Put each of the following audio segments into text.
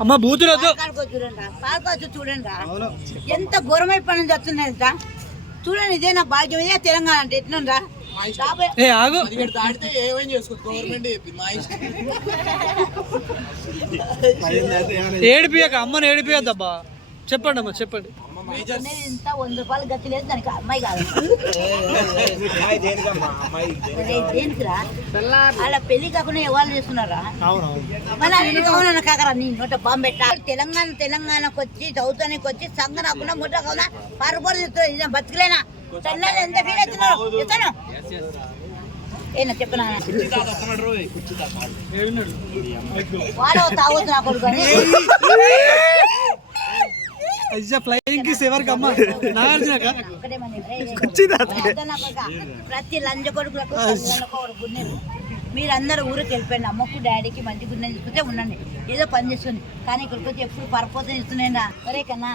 అమ్మ బూతులు చూడండి పాలకాడు చూడండి ఎంత ఘోరమైన పనులు చేస్తున్నాయంట చూడండి ఇదే నా భాగ్యం ఇదే తెలంగాణ అంటే ఇష్టం. ఏడిపియక అమ్మని ఏడిపియద్దబ్బా. చెప్పండి అమ్మ చెప్పండి. ఇంత వంద రూపాయలు గతి లేదు దానికి అమ్మాయి కాదు దేనికిరా అలా పెళ్ళి కాకుండా ఎవరు చేస్తున్నారా మళ్ళీ కాకరా నీ నోట బాంబు పెట్టా తెలంగాణ తెలంగాణకు వచ్చి చదువుతానికి వచ్చి సంఘ రాకుండా ముట్ట కాకుండా పారుపోరు చెప్తున్నారు ఇది బతికలేనా తెల్లారి ఎంత ఫీల్ అవుతున్నారు చెప్తాను ఏనా చెప్పనా వాడు తాగొద్దు నా కొడుకు. అయ్యా ఫ్లయింగ్ కిస్ ఎవరికి అమ్మ? నాగార్జునక ఒక్కటే మన రే, రే. అర్థం నా కొడుకా? ప్రతి లంజ కొడుకులకు మీరందరూ ఊరికి వెళ్ళిపోయింది అమ్మకు డాడీకి మంచి గుండె తీసుకుంటే ఉండండి. ఏదో పని చేస్తుంది కానీ ఇక్కడికి వచ్చి ఎప్పుడు పరపోతం ఇస్తున్నాయినా సరే కన్నా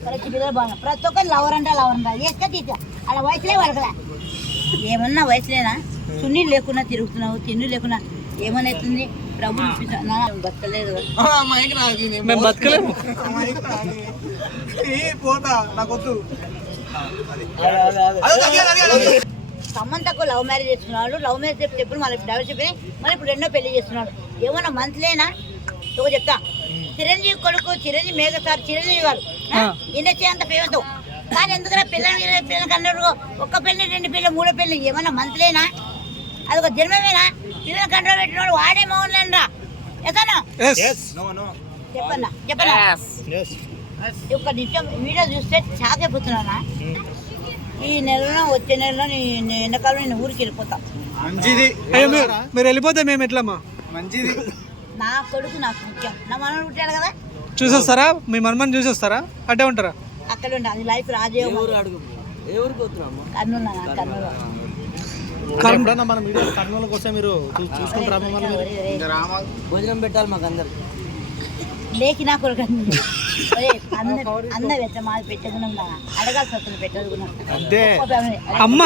ప్రతి పిల్లలు బాగా ప్రతి ఒక్కరు లవర్ అంట లవర్ అంట. ఎక్క తీసా అలా వయసులే వరకలే ఏమన్నా వయసులేనా? చున్నీ లేకున్నా తిరుగుతున్నావు తిండి లేకున్నా ఏమనవుతుంది మేము బతకలేము. ఏ, పోతా నాకొద్దు సమంతకు లవ్ మ్యారేజ్ చేస్తున్నాడు. లవ్ మ్యారేజ్ చెప్పి ఎప్పుడు మళ్ళీ డైవర్స్ చెప్పి మళ్ళీ ఇప్పుడు రెండో పెళ్ళి చేస్తున్నాడు. ఏమన్నా మంత్లేనా? ఒక చెప్తా. చిరంజీవి కొడుకు చిరంజీవి మేఘ సార్ చిరంజీవి గారు. ఇండస్ట్రీ అంత ఫేమస్ కానీ ఎందుకంటే పిల్లలు పిల్లలకి అన్నాడు ఒక్క పెళ్ళి రెండు పెళ్ళి మూడో పెళ్ళి ఏమన్నా మంత్లేనా? అది ఒక జన్మమేనా? పిల్లలు కంట్రోల్ పెట్టినాడు వాడే మౌన్ చెప్పన్నా చెప్పన్నా. ఒక్క నిమిషం వీడియో చూస్తే షాక్ అయిపోతున్నానా ఈ నెలలో వచ్చే నెలలో నీ నీ ఎండాకాలం నేను ఊరికి వెళ్ళిపోతా. మంచిది. మీరు వెళ్ళిపోతే మేము ఎట్లమ్మా? మంచిది. నా కొడుకు నాకు ముఖ్యం. నా మనవడు పుట్టాడు కదా? చూసొస్తారా? మీ మనమని చూసొస్తారా? అడ్డే ఉంటారా? అక్కడ ఉండి అది లైఫ్ రాజయోగం. కర్నూలు. కర్నూలు. ఎప్పుడన్నా మన మీడియా కర్నూలు కోసం మీరు చూ- చూసుకుంటారా మమ్మల్ని మీరు? ఒరే, ఒరే. భోజనం పెట్టాలి మాకు మాది పెట్టదున్నా అడగాల్సి వస్తుంది పెట్టదుకున్నా అంతే. అమ్మ!